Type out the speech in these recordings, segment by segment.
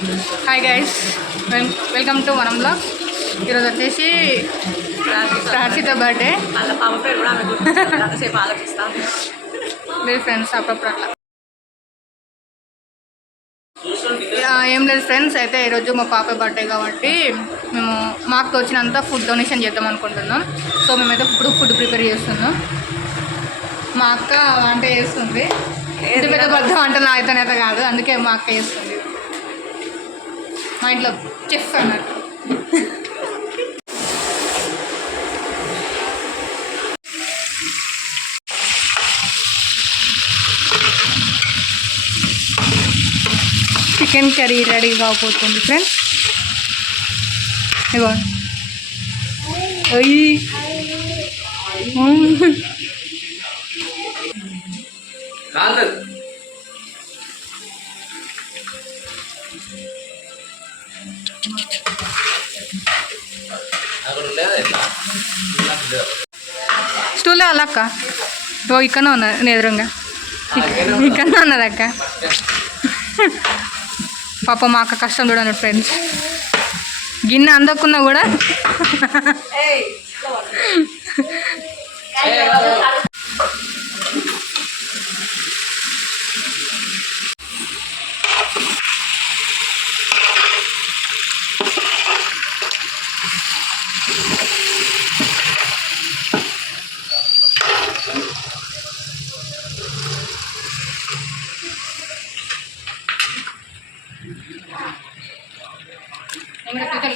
Hi guys, welcome to మనం blog. ఈరోజు వచ్చేసి రాశితో బర్త్డే. లేదు ఫ్రెండ్స్, అప్పుడప్పుడు అట్లా ఏం లేదు ఫ్రెండ్స్. అయితే ఈరోజు మా పాప బర్త్డే కాబట్టి మేము మాకు వచ్చినంత ఫుడ్ డొనేషన్ చేద్దాం అనుకుంటున్నాం. సో మేమైతే ఇప్పుడు ఫుడ్ ప్రిపేర్ చేస్తున్నాం. మా అక్క వంట చేస్తుంది. ఇంటి పెద్ద పెద్ద వంట నా అయితేనైతే కాదు, అందుకే మా అక్క చేస్తుంది. మా ఇంట్లో చెఫ్ అన్నట్టు. చికెన్ కర్రీ రెడీ కాబోతుంది ఫ్రెండ్స్. ఇగో అయ్యి స్టూలే వాళ్ళ అక్క. ఓ ఇక్కడనే ఉన్నది ఎదురుగా, ఇక్కడనే ఉన్నది అక్క. పాప మా అక్క కష్టం చూడండి ఫ్రెండ్స్. గిన్నె అందకున్నా కూడా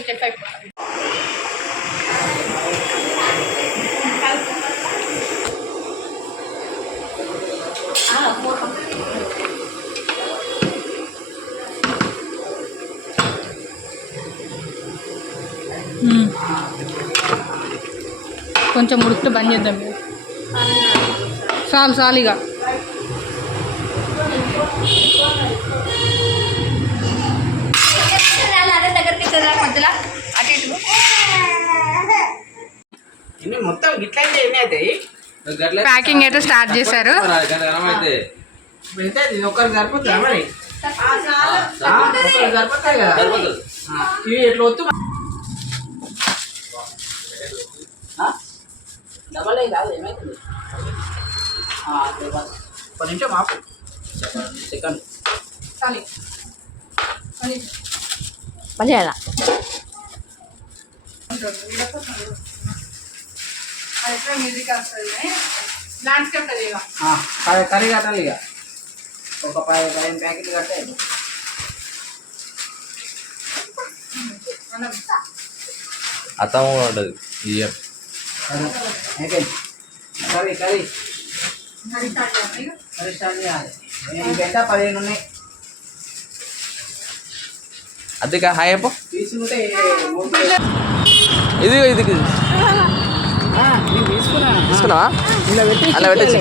చెఫ్ అయిపోతుంది. కొంచెం ఉడికితే బంద్ చేద్దాం. చాలు చాలుగా. ప్యాకింగ్ అయితే స్టార్ట్ చేశారు. కొంచెం ఆపు సెకండ్ పని చేయాలా? మ్యూజిక్ వస్తుంది. ల్యాండ్స్కేప్ కర్రీ కట్టాలి. ఇక ఒక 15 ప్యాకెట్లు కట్టే అతం ఉండదు. కర్రీ కర్రీ కర్రీ స్టార్ట్ చేయాలి. గంట 15 ఉన్నాయి. అదిగా హాయ్ అప్ప తీసుకుంటే ఇది ఇది తీసుకున్నావా? ఇలా పెట్టి అలా పెట్టేసి